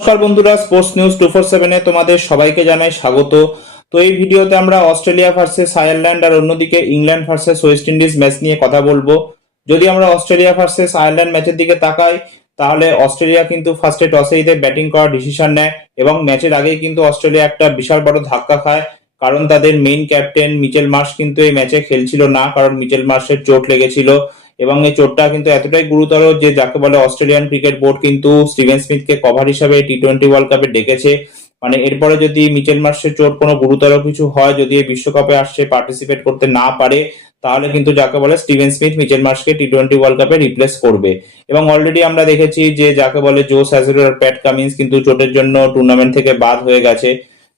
নমস্কার বন্ধুরা, sports news 247 এ তোমাদের সবাইকে জানাই স্বাগত। তো এই ভিডিওতে আমরা অস্ট্রেলিয়া ভার্সেস আয়ারল্যান্ড আর অন্যদিকে England versus West Indies match নিয়ে কথা বলবো। যদি আমরা অস্ট্রেলিয়া ভার্সেস আয়ারল্যান্ড ম্যাচের দিকে তাকাই, তাহলে অস্ট্রেলিয়া কিন্তু ফার্স্টে টসে জিতে ব্যাটিং করার ডিসিশন নেয় এবং ম্যাচের আগেই কিন্তু অস্ট্রেলিয়া একটা বিশাল বড় ধাক্কা খায়, কারণ তাদের মেইন ক্যাপ্টেন মিচেল মার্শ কিন্তু এই ম্যাচে খেলছিল না, কারণ মিচেল মার্শের চোট লেগেছিল এবং এই চোটটা কিন্তু এতটাই গুরুতর যে যাকে বলে অস্ট্রেলিয়ান ক্রিকেট বোর্ড কিন্তু স্টিভেন স্মিথকে কভার হিসাবে টি-20 ওয়ার্ল্ড কাপে ডেকেছে। মানে এরপরে যদি মিচেল মার্শের চোট কোনো গুরুতর কিছু হয়, যদি এই বিশ্বকাপে আসছে পার্টিসিপেট করতে না পারে, তাহলে কিন্তু যাকে বলে স্টিভেন স্মিথ মিচেল মার্শকে টি-20 ওয়ার্ল্ড কাপে রিপ্লেস করবে। এবং অলরেডি আমরা দেখেছি যে যাকে বলে জোস হ্যাজেলউড আর প্যাট কামিন্স কিন্তু চোটের জন্য টুর্নামেন্ট থেকে বাদ হয়ে গেছে।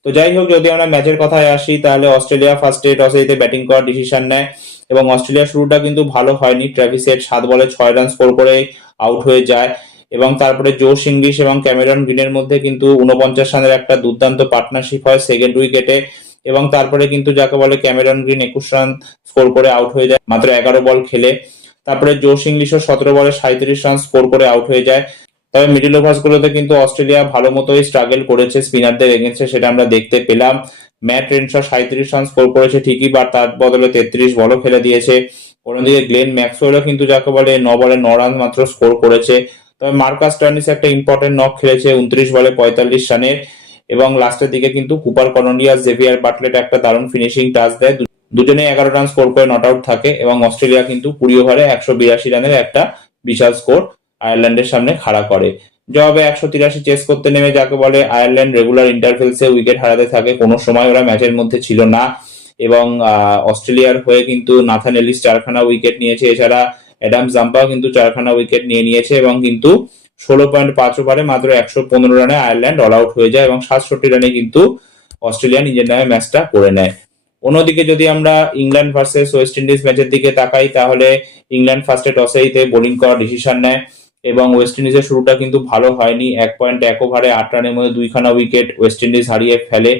তো যাই হোক, যদি আমরা ম্যাচের কথায় আসি, তাহলে অস্ট্রেলিয়া ফার্স্টে টসে জিতে ব্যাটিং করার ডিসিশন নেয় এবং অস্ট্রেলিয়ার শুরুটা কিন্তু ভালো হয়নি। ট্র্যাভিস হেড 7 বলে 6 রান স্কোর করে আউট হয়ে যায় এবং তারপরে জোশ ইংলিশ এবং ক্যামেরন গ্রিনের মধ্যে কিন্তু 49 রানের একটা দুর্দান্ত পার্টনারশিপ হয় সেকেন্ড উইকেটে এবং তারপরে কিন্তু যাকে বলে ক্যামেরন গ্রিন 21 রান স্কোর করে আউট হয়ে যায় মাত্র 11 বল খেলে। তারপরে জোশ ইংলিশও 17 বলে 37 রান স্কোর করে আউট হয়ে যায়। তবে মিডল ওভার্স গুলোতে কিন্তু অস্ট্রেলিয়া ভালো মতোই স্ট্রাগল করেছে স্পিনারদের এগেন্সে, সেটা আমরা দেখতে পেলাম। ম্যাট রেনশা 37 রান স্কোর করেছে ঠিকই, বা তার বদলে 33 বলও ফেলে দিয়েছে। অন্যদিকে গ্লেন ম্যাক্সওয়েলও কিন্তু যাকে বলে 9 বলে 9 রান মাত্র স্কোর করেছে। তবে মার্কাস টার্নিস একটা ইম্পর্টেন্ট নক খেলেছে 29 বলে 45 রানের এবং লাস্টের দিকে কিন্তু কুপার কর্নেলিয়াস, জেভিয়ার বাটলেট একটা দারুণ ফিনিশিং টাচ দেয়। দুজনেই 11 রান স্কোর করে নট আউট থাকে এবং অস্ট্রেলিয়া কিন্তু 20 ওভারে 182 রানের একটা বিশাল স্কোর আয়ারল্যান্ডের সামনে খাড়া করে। জবাবে 183 চেস করতে নেমে যাকে বলে আয়ারল্যান্ড রেগুলার ইন্টারভেলসে উইকেট হারাতে থাকে, কোনো সময় ওরা ম্যাচের মধ্যে ছিল না এবং অস্ট্রেলিয়ার হয়ে কিন্তু নাথান এলিস 4খানা উইকেট নিয়েছে, এছাড়া অ্যাডাম জাম্পাও কিন্তু 4খানা উইকেট নিয়ে নিয়েছে এবং কিন্তু 16.5 ওভারে মাত্র 115 রানে আয়ারল্যান্ড অল আউট হয়ে যায় এবং 67 রানে কিন্তু অস্ট্রেলিয়া নিজের নামে ম্যাচটা করে নেয়। অন্যদিকে যদি আমরা ইংল্যান্ড ভার্সেস ওয়েস্ট ইন্ডিজ ম্যাচের দিকে তাকাই, তাহলে ইংল্যান্ড ফার্স্টে টসে জিতে বোলিং করার ডিসিশন নেয় এবং ওয়েস্ট ইন্ডিজের শুরুটা কিন্তু ভালো হয়নি। 1.1 ওভারে 8 রানের মধ্যে 2খানা উইকেট ওয়েস্ট ইন্ডিজ হারিয়ে ফেলে।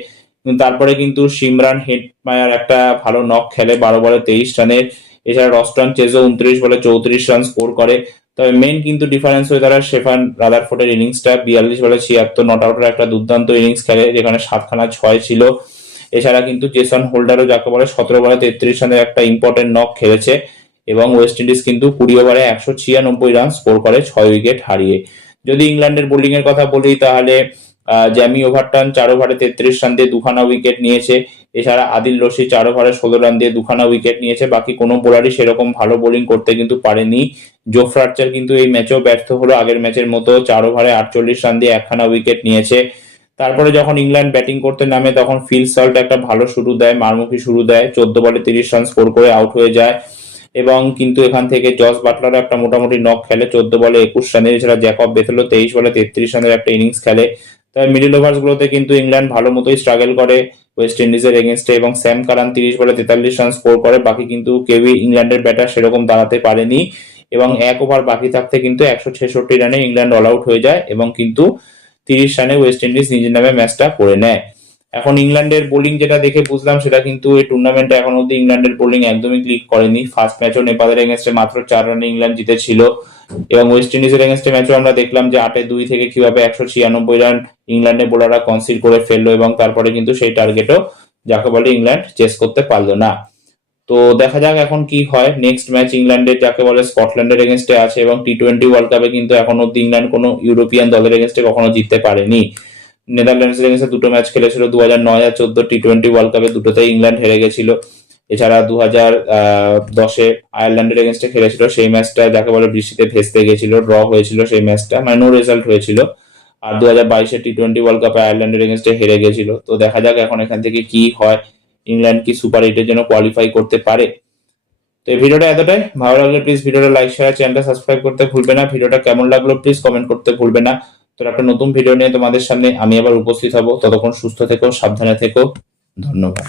তারপরে কিন্তু সিমরান হেটমায়ার একটা ভালো নক খেলে 12 বলে 23 রানের। এছাড়া রস্টন চেজো 29 বলে 34 রান স্কোর করে। তবে মেইন কিন্তু ডিফারেন্স হয়ে দাঁড়ায় শেফান রাদারফোর্ডের ইনিংসটা 42 বলে 76 নট আউটের একটা দুর্দান্ত ইনিংস খেলে, যেখানে 7খানা 6 ছিল। এছাড়া কিন্তু জেসন হোল্ডারও যাকে বলে 17 বলে 33 রানের একটা ইম্পর্টেন্ট নক খেলেছে এবং ওয়েস্ট ইন্ডিজ কিন্তু 20 ওভারে 196 রান স্কোর করে 6 উইকেট হারিয়ে। যদি ইংল্যান্ডের বোলিং এর কথা বলি, তাহলে জ্যামি ওভারটন 4 ওভারে 33 রান দিয়ে 2খানা উইকেট নিয়েছে। এছাড়া আদিল রশিদ 4 ওভারে 16 রান দিয়ে 2খানা উইকেট নিয়েছে। বাকি কোনো বোলারই সেরকম ভালো বোলিং করতে কিন্তু পারেনি। জোফ্রা আর্চার কিন্তু এই ম্যাচেও ব্যর্থ হলো আগের ম্যাচের মতো, 4 ওভারে 48 রান দিয়ে 1খানা উইকেট নিয়েছে। তারপরে যখন ইংল্যান্ড ব্যাটিং করতে নামে, তখন ফিল সল্ট একটা ভালো শুরু দেয়, মারমুখী শুরু দেয়, 14 বলে 30 রান স্কোর করে আউট হয়ে যায় এবং কিন্তু এখান থেকে জস বাটলার একটা মোটামুটি নক খেলে 14 বলে 21 রানের। এছাড়া জ্যাকব বেথেলও 23 বলে 33 রানের একটা ইনিংস খেলে। তবে মিডল ওভার্স গুলোতে কিন্তু ইংল্যান্ড ভালো মতোই স্ট্রাগল করে ওয়েস্ট ইন্ডিজের এগেনস্টে এবং স্যাম কারান 30 বলে 43 রান স্কোর করে। বাকি কিন্তু কেউই ইংল্যান্ডের ব্যাটার সেরকম দাঁড়াতে পারেনি এবং 1 ওভার বাকি থাকতে কিন্তু 166 রানে ইংল্যান্ড অল আউট হয়ে যায় এবং কিন্তু 30 রানে ওয়েস্ট ইন্ডিজ নিজের নামে ম্যাচটা করে নেয়। এখন ইংল্যান্ডের বোলিং যেটা দেখে বুঝলাম, সেটা কিন্তু এই টুর্নামেন্টে এখন অব্দি ইংল্যান্ডের বোলিং একদমই ক্লিক করেনি। ফার্স্ট ম্যাচও নেপালের এগেনস্টে মাত্র 4 রানে ইংল্যান্ড জিতেছিল এবং ওয়েস্ট ইন্ডিজের এগেনস্টে ম্যাচও আমরা দেখলাম যে 8-2 থেকে কিভাবে 196 রান ইংল্যান্ডের বোলাররা কনসিড করে ফেললো এবং তারপরে কিন্তু সেই টার্গেটও যাকে বলে ইংল্যান্ড চেস করতে পারলো না। তো দেখা যাক এখন কি হয়। নেক্সট ম্যাচ ইংল্যান্ডের যাকে বলে স্কটল্যান্ডের এগেনস্টে আছে এবং টি-20 ওয়ার্ল্ড কাপে কিন্তু এখন অব্দি ইংল্যান্ড কোনো ইউরোপিয়ান দলের এগেনস্টে কখনো জিততে পারেনি। নেদারল্যান্ডসের এগেনস্টে 2টো ম্যাচ খেলেছিল 2009 আর 14 টি-20 ওয়ার্ল্ড কাপে, দুটোতেই ইংল্যান্ড হেরে গেছিল। এছাড়া 2010-এ আয়ারল্যান্ডের এগেনস্টে খেলেছিল, সেই ম্যাচটা যাকে বলে বৃষ্টিতে ভেস্তে গেছিল, ড্র হয়েছিল সেই ম্যাচটা, মানে নো রেজাল্ট হয়েছিল। আর 2022-এ টি-20 ওয়ার্ল্ড কাপে আয়ারল্যান্ডের এগেনস্টে হেরে গেছিল। তো দেখা যাক এখন এখান থেকে কি হয়, ইংল্যান্ড কি সুপার 8-এর জন্য কোয়ালিফাই করতে পারে। তো এই ভিডিওটা এতটাই। ভালো লাগলে প্লিজ ভিডিওটা লাইক, শেয়ার, চ্যানেলটা সাবস্ক্রাইব করতে ভুলবে না। ভিডিওটা কেমন লাগলো প্লিজ কমেন্ট করতে ভুলবে না। তো একটা নতুন ভিডিও নিয়ে তোমাদের সামনে আমি আবার উপস্থিত হব। ততক্ষণ সুস্থ থেকো, সাবধানে থেকো। ধন্যবাদ।